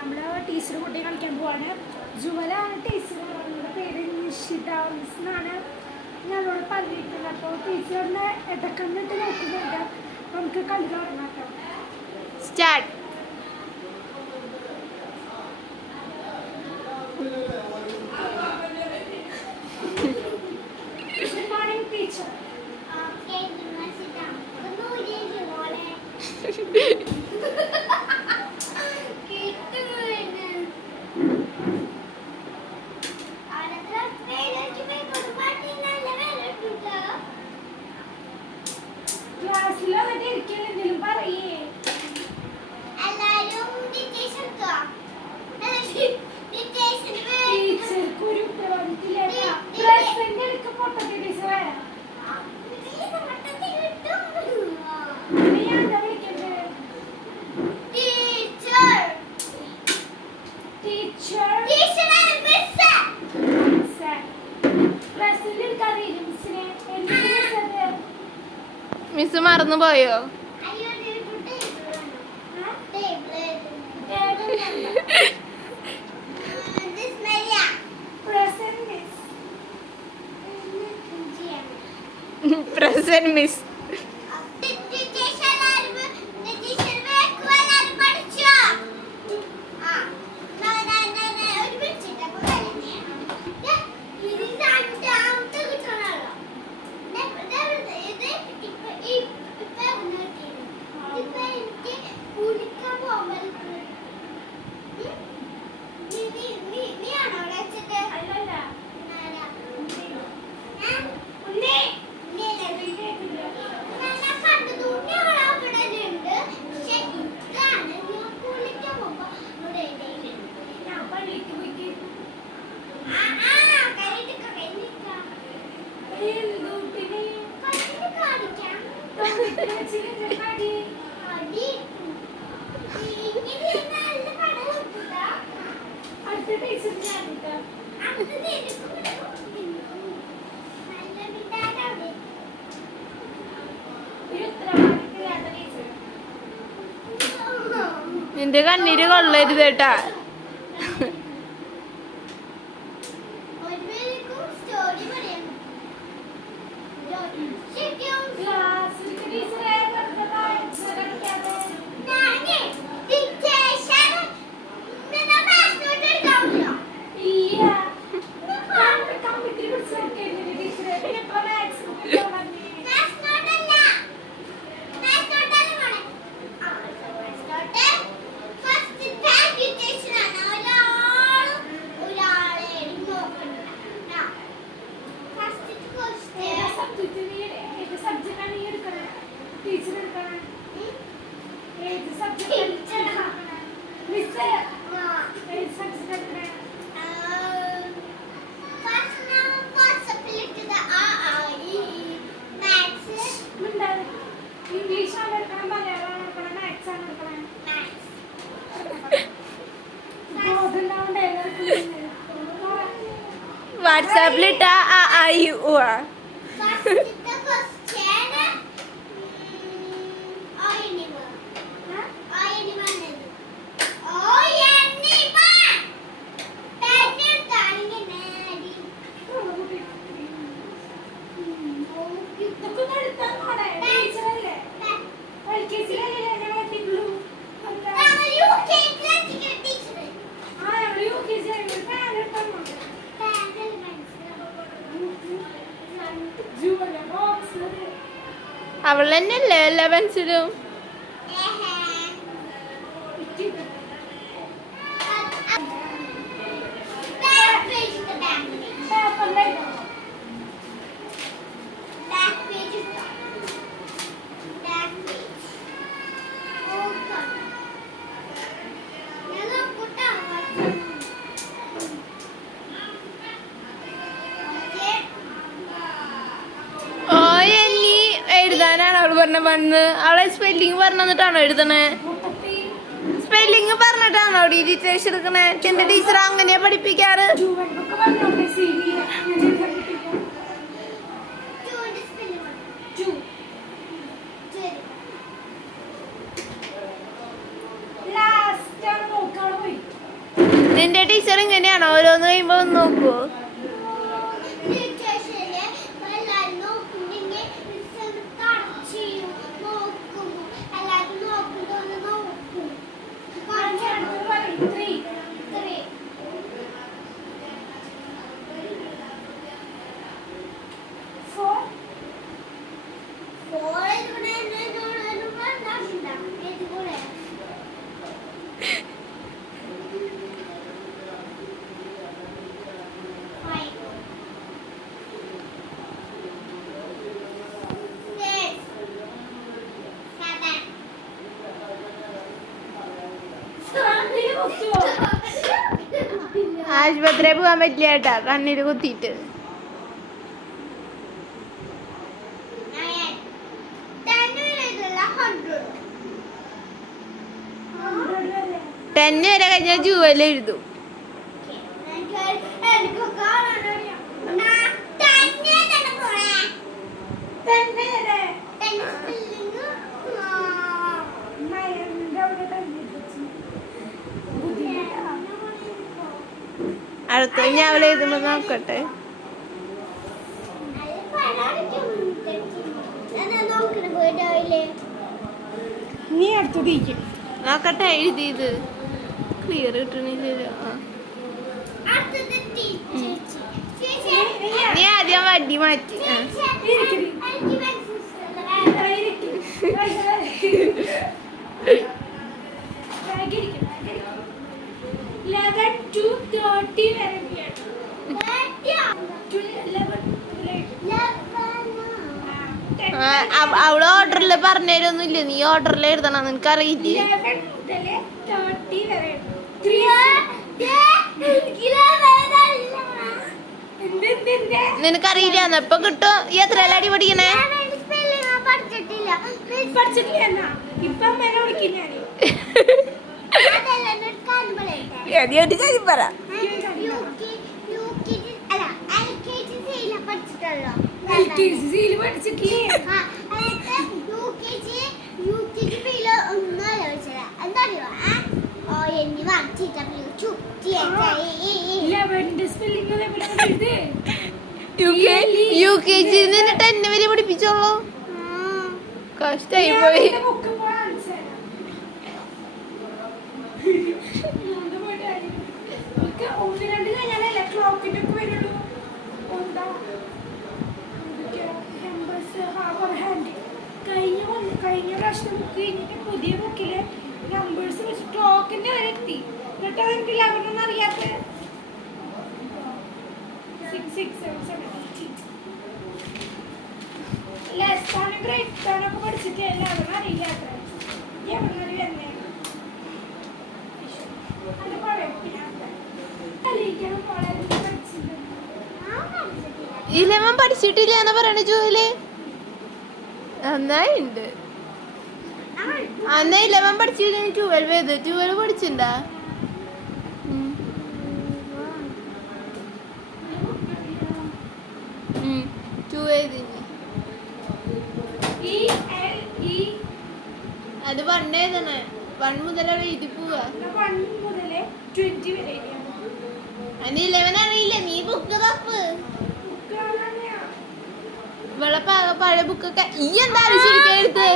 നമ്മൾ ടീച്ചർ കുട്ടി കളിക്കാൻ പോവാണ്. ജുവലാണ് ടീച്ചർ, അവളുടെ പേര് നിഷിത മിസ് എന്നാണ് ഞങ്ങളോട് പറഞ്ഞിട്ടുള്ളത്. അപ്പോൾ ടീച്ചറിനെ ഇടക്കന്നിട്ട് നോക്കുന്നുണ്ട്. നമുക്ക് കളി തുടങ്ങാം കേട്ടോ. സ്റ്റാർട്ട്. Good morning teacher. ക്ലാസ്സിൽ വന്നിട്ട് ഇരിക്കുന്നെങ്കിലും പറയേ. ടീച്ചർക്ക് ഒരു ഉത്തരവാദിത്തമില്ല. പ്രസന്റ് എടുക്ക പൊട്ടത്തി ടീച്ചർ വരാം. ഞാൻ എന്താ വിളിക്കണ്ടേ? ടീച്ചർ പ്രസന്റ് എടുക്കാൻ അറിയില്ല മിസ്സിനെ. എന്ത് മിസ് മറന്നുപോയോ? Present miss. നിന്റെ കണ്ണീര് കൊള്ളരുത് കേട്ടാ. ഇംഗ്ലീഷാണ് എടുക്കണം, മലയാളമാണ് എടുക്കണം, മാത്സ് ആണ് എടുക്കണം. വാട്സാപ്പിലിട്ട അവൾ തന്നെയല്ലേ എല്ലാ പെൻസിലും. പറഞ്ഞ അവളെ സ്പെല്ലിങ് പറഞ്ഞിട്ടാണോ എഴുതണേ? സ്പെല്ലിങ് പറഞ്ഞിട്ടാണോ ടീച്ചേഴ്സ് എടുക്കണേ? എന്റെ ടീച്ചർ അങ്ങനെയാ പഠിപ്പിക്കാറ്. ലാസ്റ്റ് ആണ് നോക്കാണ് പോയി. നിന്റെ ടീച്ചർ ഇങ്ങനെയാണോ ഓരോന്ന് കഴിയുമ്പോ ഒന്ന് നോക്കുവോ? ആശുപത്രിയിൽ പോകാൻ പറ്റില്ല കേട്ടാ കണ്ണില് കുത്തിയിട്ട്. ടെന്ന് വരെ കഴിഞ്ഞാൽ ജൂവൽ എഴുതും. അടുത്ത ഞാൻ അവളെ എഴുതുമ്പോ നോക്കട്ടെ. നീ അടുത്തത് നോക്കട്ടെ എഴുതിയത് ക്ലിയർ കിട്ടണില്ലല്ലോ. നീ ആദ്യം വടി മാറ്റി. അവള് ഓർഡറിൽ പറഞ്ഞുതരൊന്നുമില്ല. നീ ഓർഡറിൽ എഴുതണം. നിനക്കറിയില്ലേ? നിനക്കറിയില്ല എപ്പൊ കിട്ടും? ഈ എത്ര അടി പഠിക്കണേ? പറ. UKG 10 വരെ പഠിപ്പിച്ചോളൂ. കഷ്ടായി പോയി. കഴിഞ്ഞ പ്രാവശ്യം ബുക്ക് കഴിഞ്ഞിട്ട് പുതിയ ബുക്കില് നമ്പേഴ്സ് വെച്ച് ക്ലോക്കിന്റെ വരെ എത്തി. എന്നിട്ട് എനിക്ക് 11 ഒന്നും അറിയാത്ത 6, 6, 7, 7, 8 ലെസ്സാണ് ഗ്രേറ്റാനൊക്കെ പഠിച്ചിട്ട് എല്ലാവരും അറിയില്ല. എവിടെ തന്നെ 11 പഠിച്ചിട്ടില്ല എന്ന് പറയണ ജോലി നന്നായിണ്ട്. അന്ന് 11 പഠിച്ചില്ല 12 ഏത് 12 പഠിച്ചിണ്ടാ? അത് 1 ഏതാണ്? 1 മുതൽ എഴുതി പോവാ. 1 മുതൽ 20 വരെ. അതിന് 11 അറിയില്ല. നീ ബുക്ക് തപ്പ്. ഇവളെ പഴയ ബുക്കൊക്കെ ഈ എന്താ ശരിക്കും എഴുത്ത്